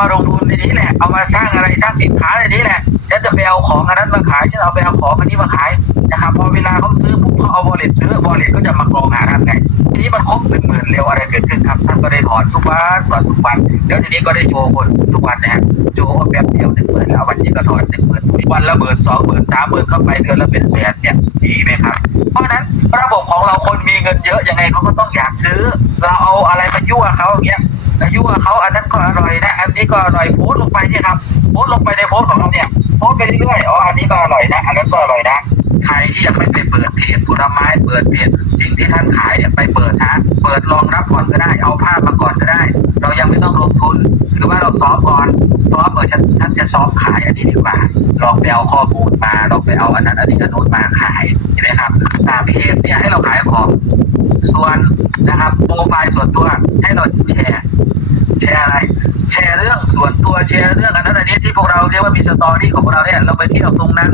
มาลงทุนในนี้แหละ เอามาสร้างอะไรสร้างสินค้าในนี้แหละฉันจะไปเอาของอันนั้นมาขายฉันเอาไปเอาของอันนี้มาขายนะครับพอเวลาเขาซื้อปุ๊บเขาเอาบอลเลตซื้อบอลเลตก็จะมากรองหาท่านไงทีนี้มันครบหนึ่งหมื่นเร็วอะไรเกิดขึ้นครับท่านก็ได้ถอนทุกวันถอนทุกวันแล้วทีนี้ก็ได้โชว์คนทุกวันนะฮะโชว์แป๊บเดียวหนึ่งหมื่นแล้ววันนี้ก็ถอนหนึ่งหมื่นวันละหมื่นสองหมื่นสามหมื่นเข้าไปเดือนละเป็นแสนเนี่ยดีไหมครับ เพราะฉะนั้นระบบของเราคนมีเงินเยอะยังไงเขาก็ต้องอยากซื้อ เราเอาอะไรมายั่วเขาอย่างเงี้ย แล้วยั่วเขาอันนั้นก็อร่อยนะ อันนี้ก็อร่อยโพสลงไปเนี่ยครับโพสลงไปในโพสของเราเนี่ยโพสไปเรื่อยๆอ๋ออันนี้ก็อร่อยนะ อันนั้นก็อร่อยนะใครที่ยังไม่ไปเปิดเพจผลไม้เปิดเพจสิ่งที่ท่านขายเนี่ยไปเปิดฮะเปิดรองรับก่อนก็ได้เอาภาพมาก่อนก็ได้ เรายังไม่ต้องลงทุนหรือว่าเราซ้อมก่อนซ้อมเออฉันฉันจะซ้อมขายอันนี้ดีกว่าลองไปเอาข้อมูลมาลองไปเอาอันนั้นอันนี้อันโน้นมาขายเห็นไหมครับตามเพจเนี่ยให้เราขายของส่วนนะครับโปรไฟล์ส่วนตัวให้เราแชร์ แชร์อะไร แชร์เรื่องส่วนตัวแชร์เรื่องอันนั้นอันนี้ที่พวกเราเรียกว่ามีสตอรี่ของเราเนี่ยเราไปเที่ยวตรงนั้น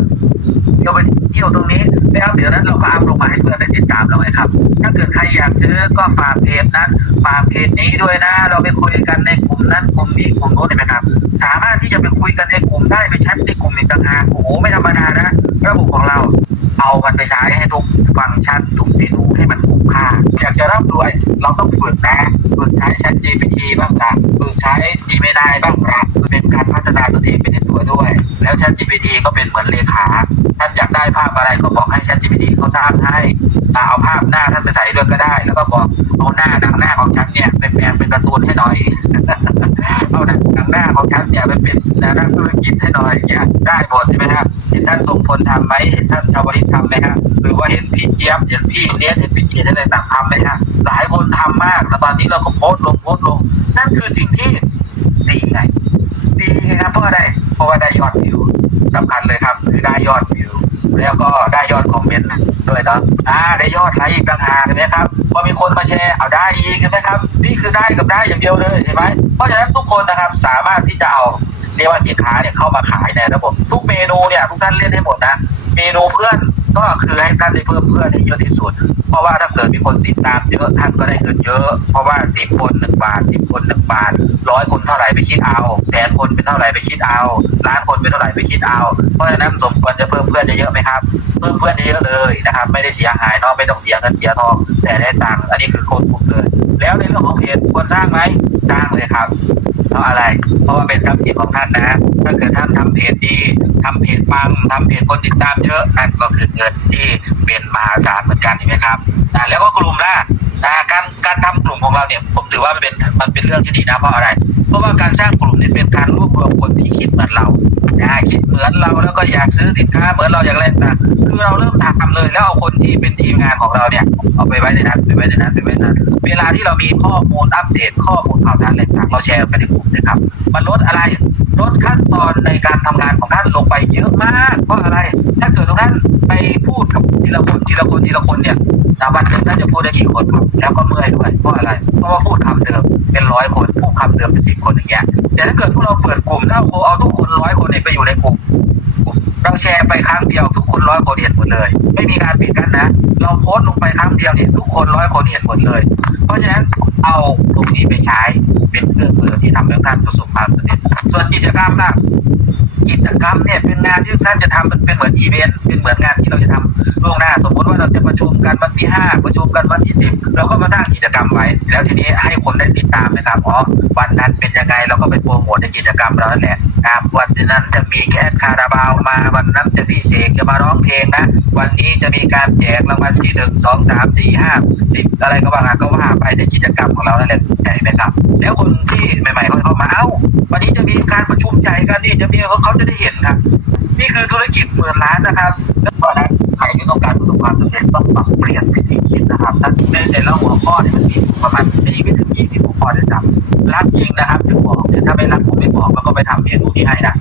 เราไปเที่ยวตรงนี้นะครับเดี๋ยวนั้นเราก็อัพลงมาให้เพื่อนได้ติดตามเราไงครับ ถ้าเกิดใครอยากซื้อก็ฝากเพจนั้นฝากเพจนี้ด้วยนะ เราไปคุยกันในกลุ่มนั้นกลุ่มนี้กลุ่มโน้นเห็นไหมครับ สามารถที่จะไปคุยกันในกลุ่มได้ไปแชทในกลุ่มอีกต่างหากโอ้โหไม่ธรรมดานะ ระบบของเราเอามันไปใช้ให้ทุกฟังก์ชันทุกเม เราต้องฝึกนะฝึกใช้ Chat GPT บ้างนะฝึกใช้ Gemini บ้างนะเป็นการพัฒนาตัวเองเป็นตัวด้วย แล้ว Chat GPT ก็เป็นเหมือนเลขาท่านอยากได้ภาพอะไรก็บอกให้ Chat GPT เขาสร้างให้อ่าเอาภาพหน้าท่านไปใส่ด้วยก็ได้ แล้วก็บอกเอาหน้าหนังหน้าของฉันเนี่ยเป็นแปลงเป็นการ์ตูนให้หน่อยเอาหนัง ของฉันเนี่ยเป็นเป็นนักธุรกิจให้หน่อยอย่างเงี้ยได้หมดใช่ไหมครับเห็นท่านทรงพลทำไหมเห็นท่านชาวริตทำไหมครับหรือว่าเห็นพี่เจี๊ยบเห็นพี่เลี้ยเห็นพี่เจี๊ยบอะไรต่างทำไหมครับหลายคนทำมากแล้วตอนนี้เราก็โพสต์ลงโพสต์ลง นั่นคือสิ่งที่ดีไงดีไงครับเพราะอะไรเพราะว่าได้ยอดวิวสำคัญเลยครับคือได้ยอดวิว แล้วก็ได้ยอดคอมเมนต์ด้วยเนาะอ่าได้ยอดไลค์อีกต่างหากเห็นไหมครับพอมีคนมาแชร์เอาได้อีกเห็นไหมครับ นี่คือได้กับได้อย่างเดียวเลยเห็นไหมเพราะฉะนั้นทุกคนนะครับสามารถที่จะเอาเรียกว่าสินค้าเนี่ยเข้ามาขายในระบบทุกเมนูเนี่ยทุกท่านเล่นให้หมดนะเมนูเพื่อน ก็คือให้ท่านได้เพิ่มเพื่อนให้เยอะที่สุด เพราะว่าถ้าเกิดมีคนติดตามเยอะท่านก็ได้เงินเยอะ เพราะว่าสิบคนหนึ่งบาทสิบคนหนึ่งบาทร้อยคนเท่าไหร่ไปคิดเอาแสนคนเป็นเท่าไหร่ไปคิดเอาล้านคนเป็นเท่าไหร่ไปคิดเอาเพราะฉะนั้นสมควรจะเพิ่มเพื่อนเยอะไหมครับ เพิ่มเพื่อนเยอะเลยนะครับ ไม่ได้เสียหายเนาะไม่ต้องเสียเงินเสียทองแต่ได้ตังค์อันนี้คือคนคุ้มเลยแล้วในเรื่องของเพจควรสร้างไหมสร้างเลยครับเพราะอะไร เพราะว่าเป็นทรัพย์สินของท่านนะ ถ้าเกิดท่านทำเพจดี ทำเพจปังทำเพจคนติดตามเยอะนั่นก็คือเงินที่เป็นมหาศาลเหมือนกันใช่ไหมครับอ่แล้วก็กลุ่มแรกการการทำกลุ่มของเราเนี่ยผมถือว่ามันเป็นมันเป็นเรื่องที่ดีนะเพราะอะไรเพราะว่าการสร้างกลุ่มเนี่ยเป็นการรวบรวมคนที่คิดเหมือนเรานะคิดเหมือนเราแล้วก็อยากซื้อสินค้าเหมือนเราอยากเล่นต่างคือเราเริ่มทำเลยแล้วเอาคนที่เป็นทีมงานของเราเนี่ยเอาไปไว้ในนั้นไปไว้ในนั้นไปไว้ในนั้นเวลาที่เรามีข้อมูลอัปเดตข้อมูลข่าวสารอะไรต่างเราแชร์ไปในกลุ่มนะครับมันลดอะไรลดขั้นตอนในการทำงานของท่านลงไปเยอะมากเพราะอะไร ถ้าเกิดทุกท่านไปพูดกับทีละคนทีละคนทีละคนเนี่ยแต่วันหนึ่งท่านจะพูดได้กี่คนครับแล้วก็เมื่อยด้วยเพราะอะไร เพราะว่าพูดคำเดิมเป็นร้อยคนพูดคำเดิมเป็นสิบคนอย่างเงี้ยแต่ถ้าเกิดพวกเราเปิดกลุ่มแล้วเอาทุกคนร้อยคนเนี่ยไปอยู่ในกลุ่มเราแชร์ไปครั้งเดียวทุกคนร้อยคนเห็นหมดเลย ไม่มีการปิดกันนะ เราโพสต์ลงไปครั้งเดียวเนี่ยทุกคนร้อยคนเห็นหมดเลย เพราะฉะนั้นเอาตรงนี้ไปใช้เป็นเครื่องมือที่ทำให้ท่ารประสบความสำเร็จส่วนกิจกรรมนะ กิจกรรมเนี่ยเป็นงานที่ท่านจะทำมันเป็นเหมือนอีเวนต์เป็นเหมือนงานที่เราจะทำล่วงหน้า สมมติว่าเราจะประชุมกันวันที่ห้าประชุมกันวันที่สิบเราก็มาสร้างกิจกรรมไว้ แล้วทีนี้ให้คนได้ติดตามนะครับอ๋อวันนั้นเป็นยังไงเราก็ไปโปรโมทในกิจกรรมเราแหละครับวันนั้นจะมีแคสคาราบาวมาวันนั้นจะพี่เสกจะมาร้องเพลงนะวันนี้จะมีการแจกรางวัลที่หนึ่งสองสามสี่ห้าสิบอะไรก็ว่ากันก็ว่าไปในกิจกรรมของเรานั่นแหละใช่ไหมครับ แล้วคนที่ใหม่ๆเขาเข้ามาเอ้าวันนี้ การประชุมใหญ่กันนี่จะมีเขาเขาจะได้เห็นครับ นี่คือธุรกิจหมื่นล้านนะครับแล้วเพราะนั้นใครที่ต้องการประสบความสำเร็จต้องปรับเปลี่ยนวิธีคิดนะครับถ้าในแต่ละหัวข้อเนี่ยมันมีประมาณไม่ไม่ถึงยี่สิบหัวข้อด้วยซ้ำรักจริงนะครับถึงบอกถ้าไม่รักผมไม่บอกแล้วก็ไปทำเมนูนี้ให้นะ